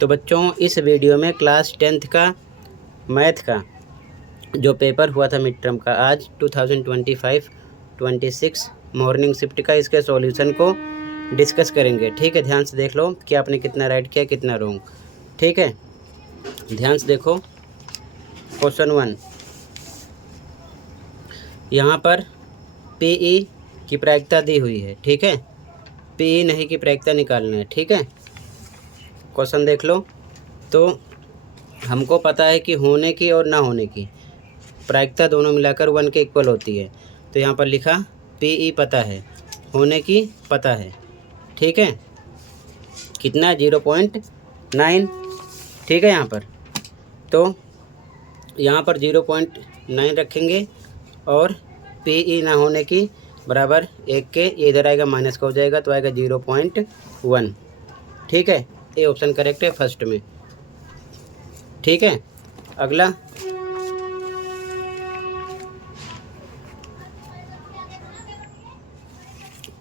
तो बच्चों इस वीडियो में क्लास 10th का मैथ का जो पेपर हुआ था मिड टर्म का आज 2025-26 मॉर्निंग शिफ्ट का, इसके सॉल्यूशन को डिस्कस करेंगे। ठीक है, ध्यान से देख लो कि आपने कितना राइट किया कितना रॉन्ग। ठीक है, ध्यान से देखो। क्वेश्चन 1, यहाँ पर पीई की प्रायिकता दी हुई है। ठीक है, पीई नहीं की प्रायिकता निकालना है। ठीक है, क्वेश्चन देख लो। तो हमको पता है कि होने की और ना होने की प्रायिकता दोनों मिलाकर 1 के इक्वल होती है। तो यहाँ पर लिखा पीई पता है, होने की पता है। ठीक है, कितना 0.9। ठीक है, यहाँ पर तो यहाँ पर 0.9 रखेंगे और पीई ना होने की बराबर 1 के, ये इधर आएगा माइनस का हो जाएगा तो आएगा 0.1। ठीक है, ये ऑप्शन करेक्ट है फर्स्ट में। ठीक है, अगला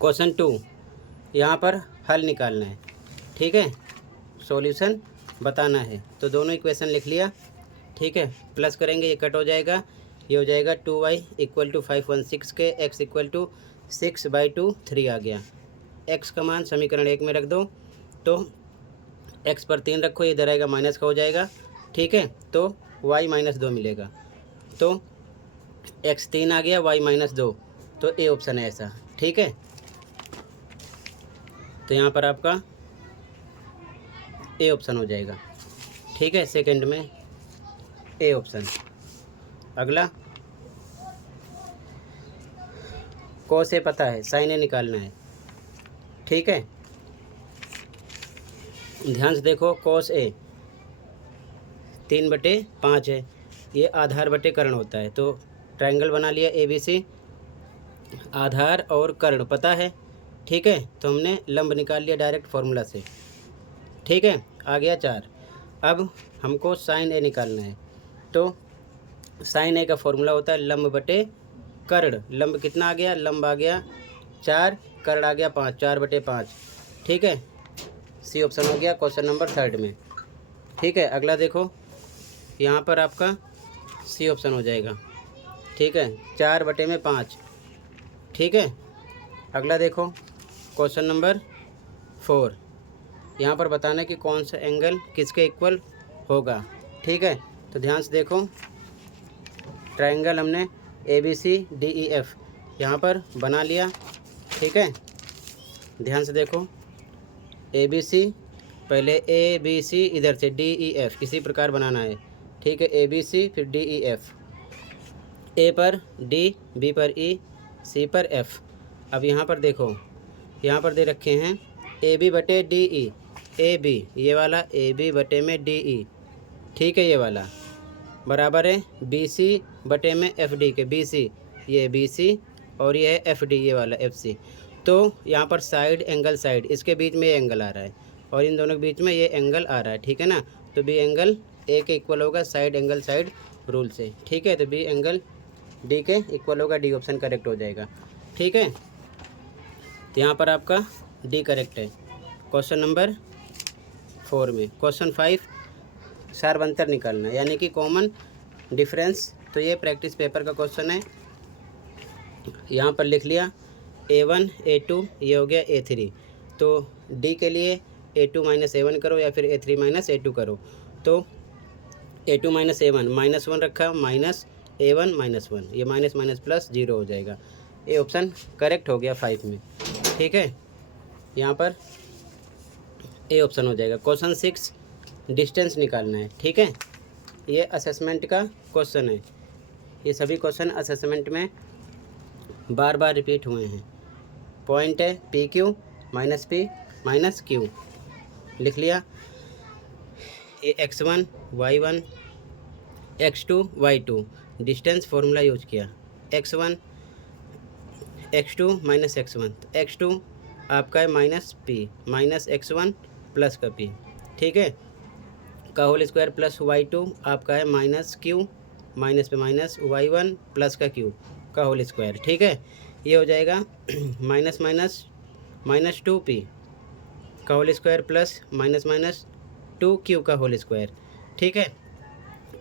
क्वेश्चन 2, यहाँ पर हल निकालना है। ठीक है, सॉल्यूशन बताना है। तो दोनों इक्वेशन लिख लिया। ठीक है, प्लस करेंगे ये कट हो जाएगा, ये हो जाएगा 2y = 516 के x = 6/2 3 आ गया। x का मान समीकरण 1 में रख दो, तो x पर 3 रखो, ये इधर आएगा माइनस का हो जाएगा। ठीक है, तो y -2 मिलेगा। तो x 3 आ गया, y -2, तो ए ऑप्शन है ऐसा। ठीक है, तो यहाँ पर आपका ए ऑप्शन हो जाएगा। ठीक है, सेकंड में ए ऑप्शन। अगला कॉस ए पता है, साइन ए निकालना है। ठीक है, ध्यान से देखो। कॉस ए 3/5 है, ये आधार बटे कर्ण होता है। तो ट्रायंगल बना लिया ABC, आधार और कर्ण पता है। ठीक है, तो हमने लंब निकाल लिया डायरेक्ट फॉर्मूला से। ठीक है, आ गया 4। अब हमको साइन ए निकालना है। तो साइन ए का फॉर्मूला होता है लंब बटे कर्ण। लंब कितना आ गया, लंब आ गया 4, कर्ण आ गया 5, 4/5। ठीक है, सी ऑप्शन हो गया क्वेश्चन नंबर 3 में। ठीक है, अगला देखो, यहाँ पर आपका सी ऑप्शन हो जाएगा। ठीक है, 4/5। ठीक है, अगला देखो क्वेश्चन नंबर 4, यहाँ पर बताना है कि कौन सा एंगल किसके इक्वल होगा। ठीक है, तो ध्यान से देखो। ट्रायंगल हमने ABCDEF यहाँ पर बना लिया। ठीक है, ध्यान से देखो। ABC पहले ABC, इधर से DEF, इसी प्रकार बनाना है। ठीक है, ABC फिर DEF, A पर D, B पर E, C पर F। अब यहाँ पर देखो, यहाँ पर दे रखे हैं AB/DE, AB ये वाला AB/DE। ठीक है, ये वाला बराबर है BC/FD के, BC ये BC और ये है FD ये वाला FC। तो यहाँ पर साइड एंगल साइड, इसके बीच में ये एंगल आ रहा है और इन दोनों के बीच में ये एंगल आ रहा है। ठीक है ना, तो B एंगल A के इक्वल होगा साइड एंगल साइड रूल से। ठीक है, तो B एंगल D के इक्वल होगा, D ऑप्शन करेक्ट हो जाएगा। ठीक है, तो यहाँ पर आपका D करेक्ट है क्वेश्चन नंबर 4 में। क्वेश्चन 5, सार्वंतर निकालना है, यानी कि कॉमन डिफरेंस। तो ये प्रैक्टिस पेपर का क्वेश्चन है। यहाँ पर लिख लिया A1 A2, ये हो गया A3। तो D के लिए A2 - A1 करो या फिर A3 - A2 करो। तो A2 - A1 -1 रखा, -A1 -1, ये माइनस माइनस प्लस 0 हो जाएगा। ये ऑप्शन करेक्ट हो गया 5 में। ठीक है, यहाँ पर ए ऑप्शन हो जाएगा। क्वेश्चन 6, डिस्टेंस निकालना है। ठीक है, ये असेसमेंट का क्वेश्चन है। ये सभी क्वेश्चन असेसमेंट में बार बार रिपीट हुए हैं। पॉइंट है PQ - P - Q, लिख लिया। ये x1 y1 x2 y2, distance formula use किया। x1 x2 - x1, तो x2 आपका है -P -x1 प्लस का P। ठीक है, का होल स्क्वायर प्लस y2 आपका है -Q माइनस पे माइनस y1 प्लस का Q का होल स्क्वायर। ठीक है, ये हो जाएगा -2P का whole square plus minus 2q का होल स्क्वायर, ठीक है।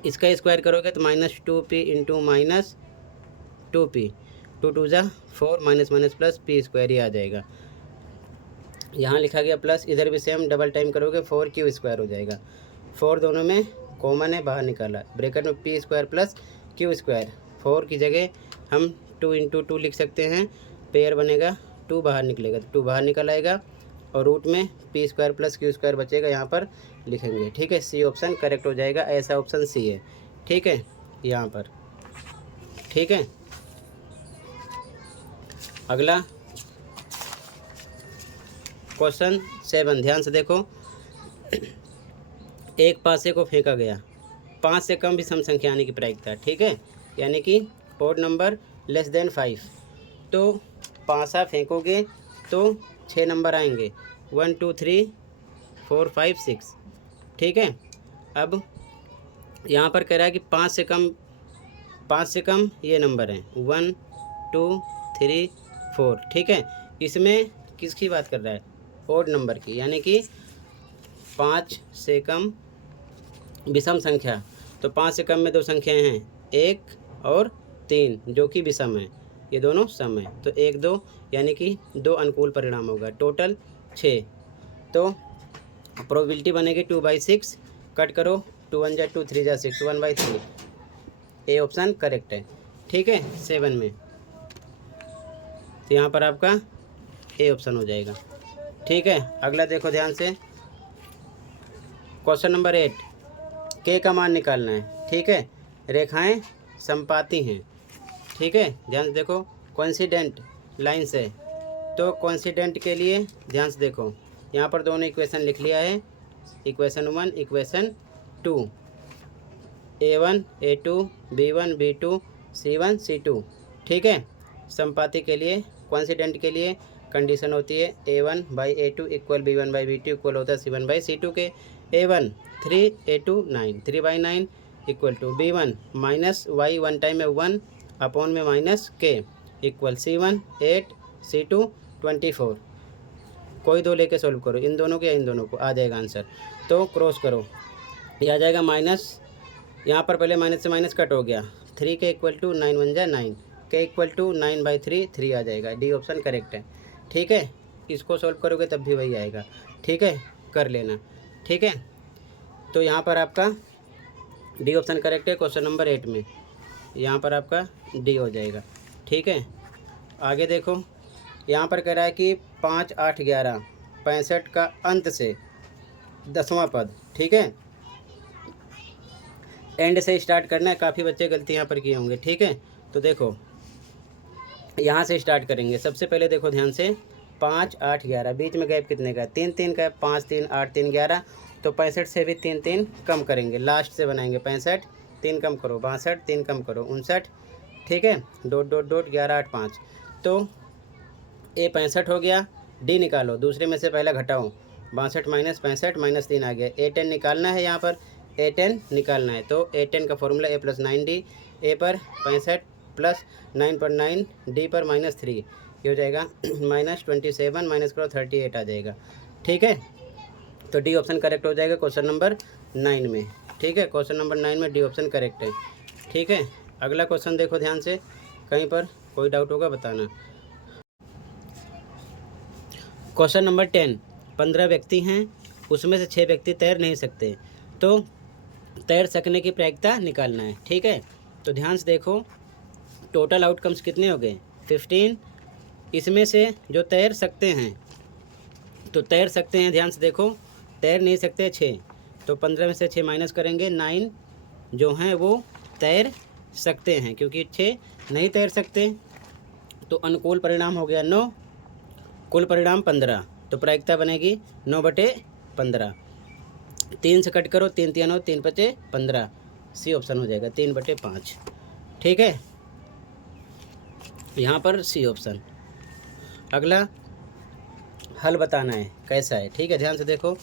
इसका स्क्वायर करोगे तो -2p इंटू -2p, 2 2 जा 4, minus minus plus p square ही आ जाएगा। यहाँ लिखा गया प्लस, इधर भी सेम डबल टाइम करोगे 4q स्क्वायर हो जाएगा। 4 दोनों में कॉमन है, बाहर निकाला, ब्रैकेट में p square plus q square. 4 की जगह हम 2 इंटू 2 लिख सकते हैं, पेयर बनेगा, 2 बाहर निकलेगा तो 2 बाहर निकल आएगा, और रूट में p square plus q square बचेगा, यहाँ पर लिखेंगे, ठीक है। सी ऑप्शन करेक्ट हो जाएगा, ऐसा ऑप्शन सी है, ठीक है, यहाँ पर, ठीक है। अगला क्वेश्चन 7, ध्यान से देखो। एक पासे को फेंका गया, 5 से कम विषम संख्या आने की प्रायिकता, ठीक है, यानी कि ओड नंबर लेस देन 5। तो पासा फेंकोगे तो 6 नंबर आएंगे, 1 2 3 4 5 6, ठीक है। अब यहाँ पर कह रहा है कि 5 से कम ये नंबर हैं, 1 2 3 4, ठीक है। इसमें किसकी बात कर रहा है? ओड नंबर की, यानी कि 5 से कम विषम संख्या। तो 5 से कम में 2 संख्याएं हैं, 1 और 3, जो कि विषम है, ये दोनों सम है, तो 1 2, यानी कि 2 अनुकूल परिणाम होगा, टोटल 6। तो प्रोबेबिलिटी बनेगी 2/6, कट करो, 2 1 जा 2, 3 जा 6, 1/3, ए ऑप्शन करेक्ट है, ठीक है, 7 में। तो यहाँ पर आपका ए ऑप्शन हो जाएगा, ठीक है। अगला देखो ध्यान से, क्वेश्चन नंबर 8, के का मान निकालना है, ठीक है। रेखाएं संपाती हैं, ठीक है, ध्यान से देखो, कोइंसिडेंट लाइन्स है, तो कोइंसिडेंट के लिए ध्यान से देखो, यहाँ पर दोनों इक्वेशन लिख लिया है, equation 1 equation 2, a1 a2 b1 b2 c1 c2, ठीक है। संपाती के लिए, कोइंसिडेंट के लिए कंडीशन होती है a1/a2 इक्वल b1/b2 इक्वल होता है c1/c2 के। a1 3 a2 9, 3/9 equal to b1 minus y, one time में 1 अपॉन में minus k equal c1 8 c2 24। कोई दो लेके सॉल्व करो, इन दोनों के या इन दोनों को, आ जाएगा आंसर। तो क्रॉस करो, ये आ जाएगा माइनस, यहाँ पर पहले माइनस से माइनस कट हो गया, 3 के इक्वल टू 9 1 जा 9, के इक्वल टू 9/3, 3 आ जाएगा, डी ऑप्शन करेक्ट है, ठीक है। इसको सॉल्व करोगे तब भी वही आएगा, ठीक है, कर लेना, ठीक है। तो यहाँ पर आपका डी ऑप्शन करेक्ट है क्वेश्चन नंबर 8 में, यहाँ पर आपका डी हो जाएगा, ठीक है। आगे देखो, यहाँ पर कह रहा है कि 5 8 11 65 का अंत से 10वां पद, ठीक है, एंड से स्टार्ट करना है। काफ़ी बच्चे गलती यहाँ पर किए होंगे, ठीक है। तो देखो यहाँ से स्टार्ट करेंगे, सबसे पहले देखो ध्यान से, 5 8 11, बीच में गैप कितने का? 3 3 का, 5 3 8 3 11, तो 65 से भी 3 3 कम करेंगे, लास्ट से बनाएंगे, 65 3 कम करो, 62 3 कम करो, 59, ठीक है, डॉट डॉट डॉट 11 8 5, तो ए 65 हो गया। डी निकालो, दूसरे में से पहला घटाओ, 62 माइनस 65 माइनस 3 आ गया। A10 निकालना है, यहाँ पर A10 निकालना है, तो A10 का फॉर्मूला A + 9D, ए पर 65 प्लस 9 पर 9, डी पर -3, ये हो जाएगा -27, माइनस करो 38 आ जाएगा, ठीक है। तो डी ऑप्शन करेक्ट हो जाएगा क्वेश्चन नंबर 9 में, ठीक है, क्वेश्चन नंबर 9 में डी ऑप्शन करेक्ट है, ठीक है। अगला क्वेश्चन देखो ध्यान से, कहीं पर कोई डाउट होगा बताना। क्वेश्चन नंबर 10, 15 व्यक्ति हैं, उसमें से 6 व्यक्ति तैर नहीं सकते, तो तैर सकने की प्रायिकता निकालना है, ठीक है। तो ध्यान से देखो, टोटल आउटकम्स कितने हो गए? 15। इसमें से जो तैर सकते हैं, तो तैर सकते हैं, ध्यान से देखो, तैर नहीं सकते 6, तो 15 में से 6 माइनस करेंगे, 9 जो हैं वो तैर सकते हैं, क्योंकि 6 नहीं तैर सकते। तो अनुकूल परिणाम हो गया 9, कुल परिणाम 15, तो प्रायिकता बनेगी 9/15। 3 से कट करो, 3 3 9, 3 5 15, सी ऑप्शन हो जाएगा 3/5, ठीक है, यहाँ पर सी ऑप्शन। अगला हल बताना है कैसा है, ठीक है, ध्यान से देखो,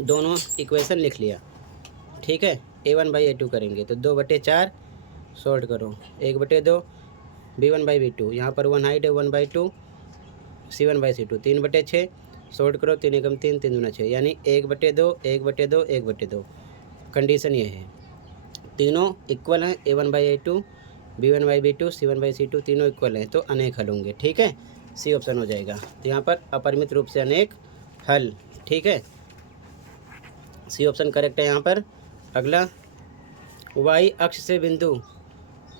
दोनों इक्वेशन लिख लिया, ठीक है। a1/a2 करेंगे तो 2/4 सॉल्ट करो, 1/2 b1/b2, यहाँ पर 1 हाइट है, 1/2 c1/c2, 3/6 सॉर्ट करो, 3 एकम 3, 3 दूना 6, यानी 1/2, 1/2, 1/2। कंडीशन ये है, तीनों इक्वल हैं, A1/A2, B1/B2, C1/C2, तीनों इक्वल हैं तो अनेक हल होंगे। ठीक है, सी ऑप्शन हो जाएगा। तो यहाँ पर अपरिमित रूप से अनेक हल। ठीक है, सी ऑप्शन करेक्ट है यहाँ पर। अगला, वाई अक्ष से बिंदु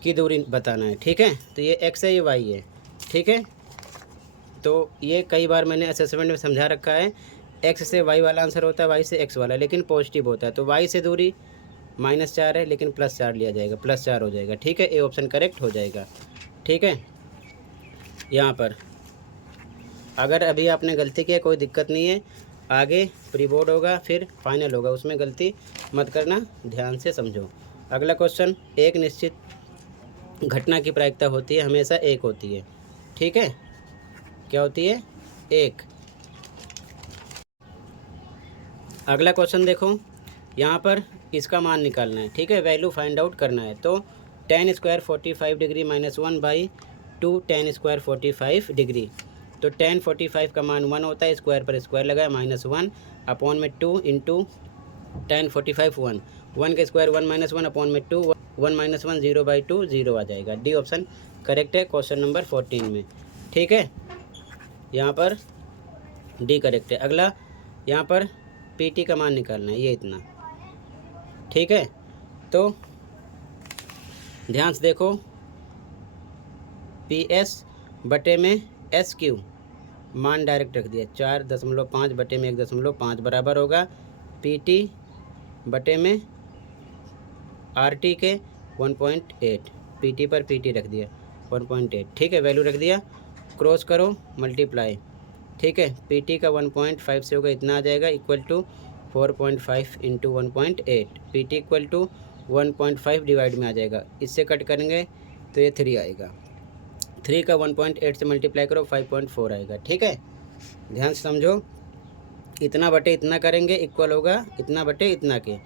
की दूरी बताना है। ठीक है, तो ये एक्स है, ये वाई है। ठीक है, तो ये कई बार मैंने असेसमेंट में समझा रखा है, एक्स से वाई वाला आंसर होता है, वाई से एक्स वाला, लेकिन पॉजिटिव होता है। तो वाई से दूरी -4 है, लेकिन +4 लिया जाएगा, +4 हो जाएगा। ठीक है, ए ऑप्शन करेक्ट हो जाएगा। ठीक है, यहाँ पर अगर अभी आपने गलती की है कोई दिक्कत नहीं है, आगे प्री बोर्ड होगा फिर फाइनल होगा, उसमें गलती मत करना, ध्यान से समझो। अगला क्वेश्चन, एक निश्चित घटना की प्रायिकता होती है हमेशा 1 होती है। ठीक है, क्या होती है? 1। अगला क्वेश्चन देखो, यहाँ पर इसका मान निकालना है। ठीक है, वैल्यू फाइंड आउट करना है। तो tan square 45 degree -1/2 tan square 45 degree. तो tan 45 का मान 1 होता है, स्क्वायर पर स्क्वायर लगाए, -1 अपॉन में 2 इंटू tan 45 1, 1 का स्क्वायर 1 - 1 अपॉन में 2, 1 - 1 0/2, 0 आ जाएगा। डी ऑप्शन करेक्ट है क्वेश्चन नंबर 14 में। ठीक है, यहाँ पर डी करेक्ट है। अगला, यहाँ पर PT का मान निकालना है, ये इतना। ठीक है, तो ध्यान से देखो, PS बटे में SQ मान डायरेक्ट रख दिया, 4.5 बटे में 1.5 बराबर होगा PT बटे में RT के 1.8। PT पर PT रख दिया 1.8। ठीक है, वैल्यू रख दिया, क्रॉस करो, मल्टीप्लाई। ठीक है, PT का 1.5 से होगा, इतना आ जाएगा, equal to 4.5 into 1.8। PT equal to 1.5 divide में आ जाएगा, इससे कट करेंगे तो ये 3 आएगा। 3 का 1.8 से मल्टीप्लाई करो, 5.4 आएगा। ठीक है, ध्यान से समझो, इतना बटे इतना करेंगे, इक्वल होगा इतना बटे इतना के।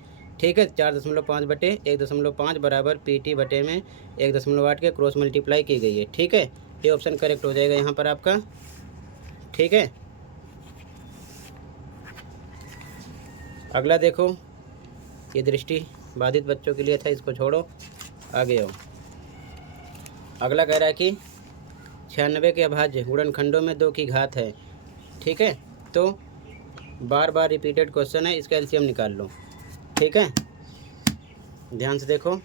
ठीक है, 4.5 बटे 1.5 बराबर PT बटे में 1.8 के क्रॉस मल्टीप्लाई की गई है। ठीक है, ये ऑप्शन करेक्ट हो जाएगा यहाँ पर आपका। ठीक है, अगला देखो, ये दृष्टि बाधित बच्चों के लिए था, इसको छोड़ो, आगे आओ। अगला कह रहा है कि 96 के अभाज्य गुणनखंडों में 2 की घात है। ठीक है, तो बार बार रिपीटेड क्वेश्चन है, इसका एलसीएम निकाल लो। ठीक है, ध्यान से देखो,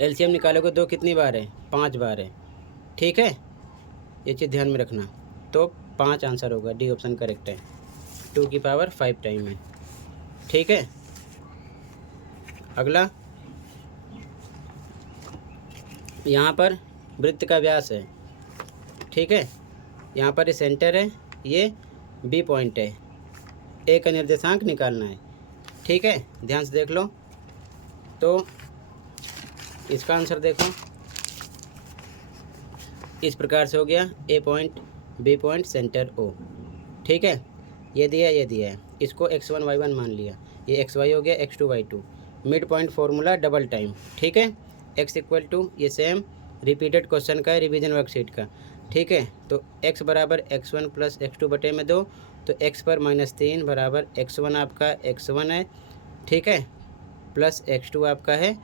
एलसीएम निकालोगे 2 कितनी बार है? 5 बार है। ठीक है, ये चीज़ ध्यान में रखना। तो 5 आंसर होगा, डी ऑप्शन करेक्ट है, 2 की पावर 5 टाइम है। ठीक है, अगला, यहाँ पर वृत्त का व्यास है। ठीक है, यहाँ पर ये सेंटर है, ये बी पॉइंट है, ए का निर्देशांक निकालना है। ठीक है, ध्यान से देख लो, तो इसका आंसर देखो, इस प्रकार से हो गया, A point, B point, center O। ठीक है, ये दिया है, इसको x1 y1 मान लिया, ये xy हो गया, x2 y2, mid point formula double time. ठीक है, x इक्वल टू, ये सेम रिपीटेड क्वेश्चन का है, रिवीजन वर्कशीट का। ठीक है, तो x बराबर x1 प्लस x2 बटे में 2, तो x पर -3 बराबर x1 आपका x1 है। ठीक है, प्लस x2 आपका है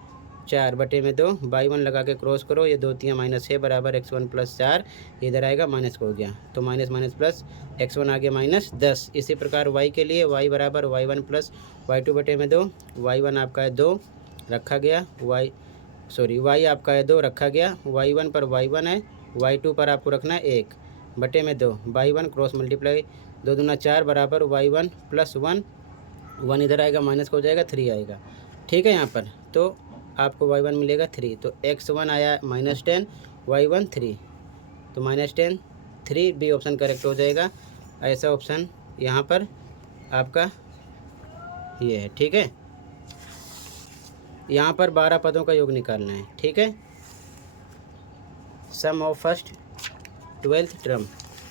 4 बटे में 2, y1 लगा के क्रॉस करो, ये 2 3 -6 बराबर x1 प्लस 4, इधर आएगा माइनस हो गया, तो माइनस माइनस प्लस x1 आ गया -10। इसी प्रकार y के लिए, y बराबर y1 प्लस y2 बटे में 2, y1 आपका है 2 रखा गया, y आपका है 2 रखा गया, y1 पर y1 है, y2 पर आपको रखना है 1 बटे में 2, y1 क्रॉस मल्टीप्लाई, 2 दूना 4 बराबर y1 प्लस 1, 1 इधर आएगा, माइनस हो जाएगा, 3 आएगा। ठीक है, यहाँ पर तो आपको y1 मिलेगा 3, तो x1 आया -10, y1 3, तो -10 3, बी ऑप्शन करेक्ट हो जाएगा। ऐसा ऑप्शन यहाँ पर आपका ये है। ठीक है, यहाँ पर 12 पदों का योग निकालना है। ठीक है, सम ऑफ फर्स्ट 12th टर्म,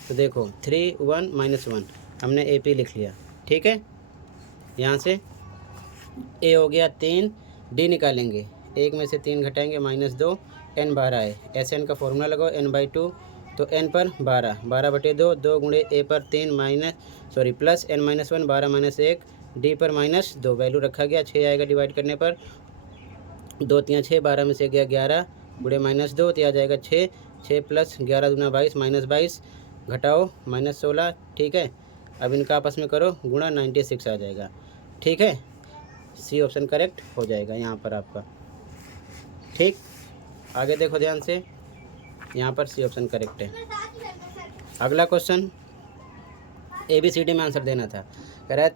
तो देखो 3 1 -1 हमने AP लिख लिया। ठीक है, यहाँ से A हो गया 3, D निकालेंगे, 1 में से 3 घटाएंगे -2, n बार आए, SN का फॉर्मूला लगाओ, n/2 तो n पर 12, 12/2, 2 गुणे a पर 3 प्लस n-1, 12-1, d पर -2 वैल्यू रखा गया। 6 आएगा डिवाइड करने पर, 2 3 6, 12 में से गया 11 गुणे -2 तो आ जाएगा 6, 6 प्लस 11 दूना 22, -22 घटाओ -16। ठीक है, अब इनका आपस में करो गुणा, 96 आ जाएगा। ठीक है, सी ऑप्शन करेक्ट हो जाएगा यहाँ पर आपका। ठीक, आगे देखो ध्यान से, यहाँ पर सी ऑप्शन करेक्ट है। अगला क्वेश्चन ABCD में आंसर देना था। कह रहा है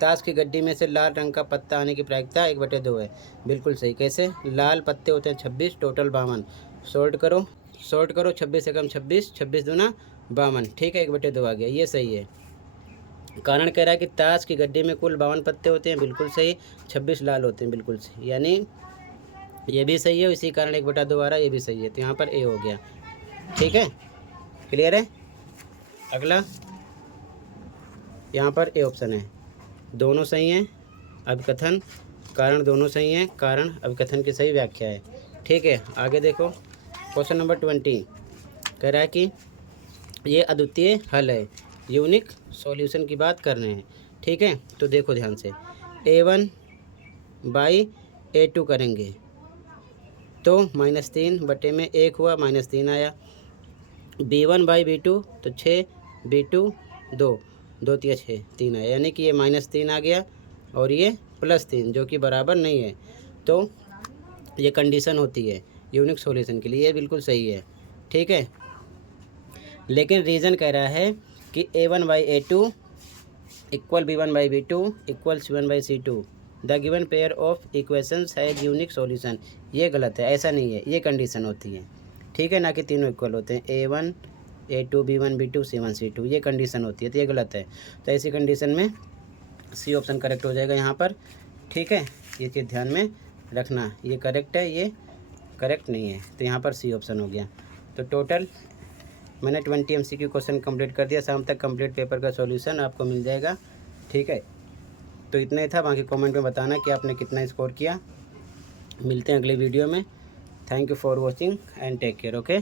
ताश की गड्डी में से लाल रंग का पत्ता आने की प्रायिकता 1/2 है। बिल्कुल सही। कैसे? लाल पत्ते होते हैं 26, टोटल 52। सॉर्ट करो 26 से कम 26, 26 दूना 52। ठीक है, 1/2 आ गया, ये सही है। कारण कह रहा है कि ताश की गड्डी में कुल 52 पत्ते होते हैं। बिल्कुल सही। 26 लाल होते हैं। बिल्कुल सही, यानी ये भी सही है, इसी कारण 1/2 आ रहा है, ये भी सही है। तो यहाँ पर ए हो गया। ठीक है, क्लियर है। अगला यहाँ पर ए ऑप्शन है, दोनों सही हैं। अभिकथन कारण दोनों सही हैं, कारण अभिकथन की सही व्याख्या है। ठीक है, आगे देखो क्वेश्चन नंबर 20 कह रहा है कि ये अद्वितीय हल है, यूनिक सॉल्यूशन की बात कर रहे हैं। ठीक है, तो देखो ध्यान से, A1/A2 करेंगे तो -3/1 हुआ, -3 आया। B1/B2 तो 6, B2 2, 2 3 6, 3 आया, यानी कि ये -3 आ गया और ये +3 जो कि बराबर नहीं है। तो ये कंडीशन होती है यूनिक सॉल्यूशन के लिए, ये बिल्कुल सही है। ठीक है, लेकिन रीज़न कह रहा है कि A1/A2 equal B1/B2 equal C1/C2 the given pair of equations has unique solution. ये गलत है, ऐसा नहीं है, ये कंडीशन होती है। ठीक है, ना कि तीनों इक्वल होते हैं, A1 A2 B1 B2 C1 C2, ये कंडीशन होती है, तो ये गलत है। तो ऐसी कंडीशन में सी ऑप्शन करेक्ट हो जाएगा यहाँ पर। ठीक है, ये चीज़ ध्यान में रखना, ये करेक्ट है, ये करेक्ट नहीं है, तो यहाँ पर सी ऑप्शन हो गया। तो टोटल मैंने 20 MCQ क्वेश्चन कंप्लीट कर दिया। शाम तक कंप्लीट पेपर का सॉल्यूशन आपको मिल जाएगा। ठीक है, तो इतना ही था, बाकी कमेंट में बताना कि आपने कितना स्कोर किया। मिलते हैं अगले वीडियो में। Thank you for watching and take care. Okay.